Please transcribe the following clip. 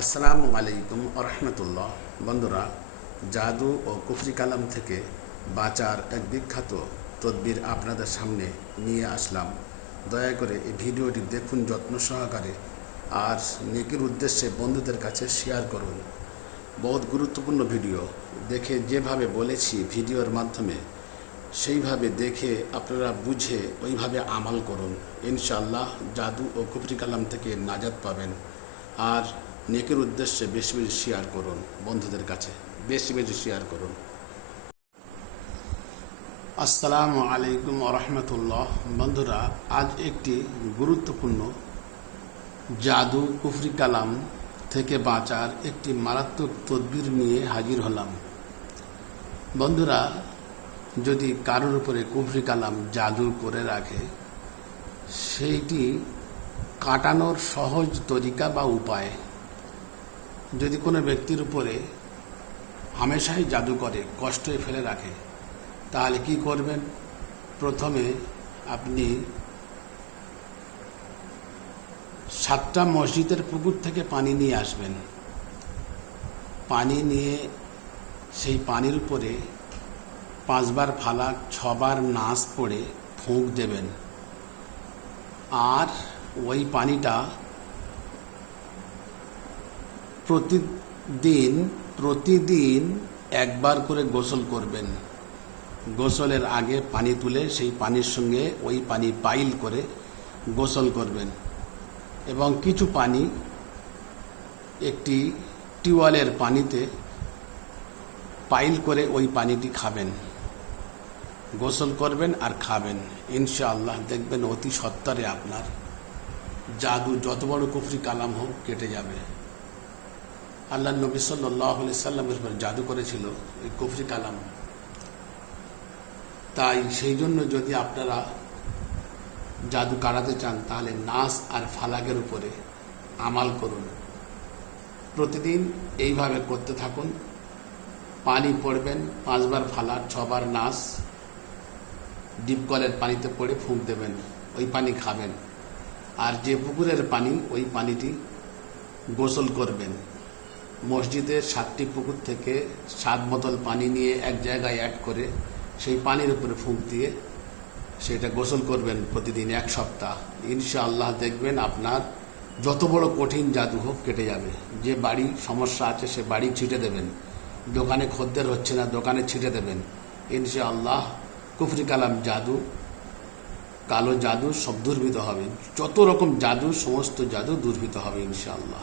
আসসালামু আলাইকুম আরহামতুল্লাহ। বন্ধুরা, জাদু ও কুফরি কালাম থেকে বাঁচার এক বিখ্যাত তদবির আপনাদের সামনে নিয়ে আসলাম। দয়া করে এই ভিডিওটি দেখুন যত্ন সহকারে, আর নেকির উদ্দেশ্যে বন্ধুদের কাছে শেয়ার করুন। বহুত গুরুত্বপূর্ণ ভিডিও। দেখে যেভাবে বলেছি ভিডিওর মাধ্যমে সেইভাবে দেখে আপনারা বুঝে ওইভাবে আমাল করুন। ইনশাআল্লাহ জাদু ও কুফরি কালাম থেকে নাজাত পাবেন। আর নেকের উদ্দেশ্যে বেশি বেশি শেয়ার করুন, বন্ধুদের কাছে বেশি বেশি শেয়ার করুন। আসসালামু আলাইকুম রহমতুল্লাহ। বন্ধুরা, আজ একটি গুরুত্বপূর্ণ জাদু কুফরি কালাম থেকে বাঁচার একটি মারাত্মক তদবির নিয়ে হাজির হলাম। বন্ধুরা, যদি কারোর উপরে কুফরি কালাম জাদু করে রাখে, সেইটি কাটানোর সহজ তরিকা বা উপায়। যদি কোনো ব্যক্তির উপরে হামেশাই জাদু করে, কষ্টে ফেলে রাখে, তাহলে কি করবেন? প্রথমে আপনি 7টা মসজিদের পুকুর থেকে পানি নিয়ে আসবেন। পানি নিয়ে সেই পানির উপরে 5 বার ফালাক, 6 বার নাস পড়ে ফুঁক দেবেন। আর ওই পানিটা প্রতিদিন একবার করে গোসল করবেন। গোসলের আগে পানি তুলে সেই পানির সঙ্গে ওই পানি পাইল করে গোসল করবেন, এবং কিছু পানি একটি টিউবওয়েলের পানিতে পাইল করে ওই পানিটি খাবেন। গোসল করবেন আর খাবেন। ইনশাআল্লাহ দেখবেন অতি সত্বরে আপনার জাদু, যত বড় কুফরি কালাম হোক, কেটে যাবে। আল্লাহ নবী সাল্লাল্লাহু আলাইহি সাল্লামের উপর জাদু করেছিল এই কুফরি কালাম। তাই সেই জন্য যদি আপনারা জাদু কাটাতে চান, তাহলে নাস আর ফালাকের উপরে আমাল করুন। প্রতিদিন এইভাবে করতে থাকুন। পানি পড়বেন, 5 বার ফালাক, 6 বার নাস, ডিপ কলের পানিতে পড়ে ফুঁক দেবেন, ওই পানি খাবেন। আর যে পুকুরের পানি, ওই পানিটি গোসল করবেন। মসজিদের 7টি পুকুর থেকে 7 বোতল পানি নিয়ে এক জায়গায় অ্যাড করে সেই পানির উপরে ফুঁক দিয়ে সেটা গোসল করবেন প্রতিদিন 1 সপ্তাহ। ইনশাআল্লাহ দেখবেন আপনার যত বড় কঠিন জাদু হোক কেটে যাবে। যে বাড়ি সমস্যা আছে সে বাড়ি ছিটে দেবেন। দোকানে খদ্দের হচ্ছে না, দোকানে ছিটে দেবেন। ইনশাআল্লাহ কুফরি কালাম জাদু, কালো জাদু সব দূরীভূত হবে। যত রকম জাদু, সমস্ত জাদু দূরীভূত হবে ইনশাআল্লাহ।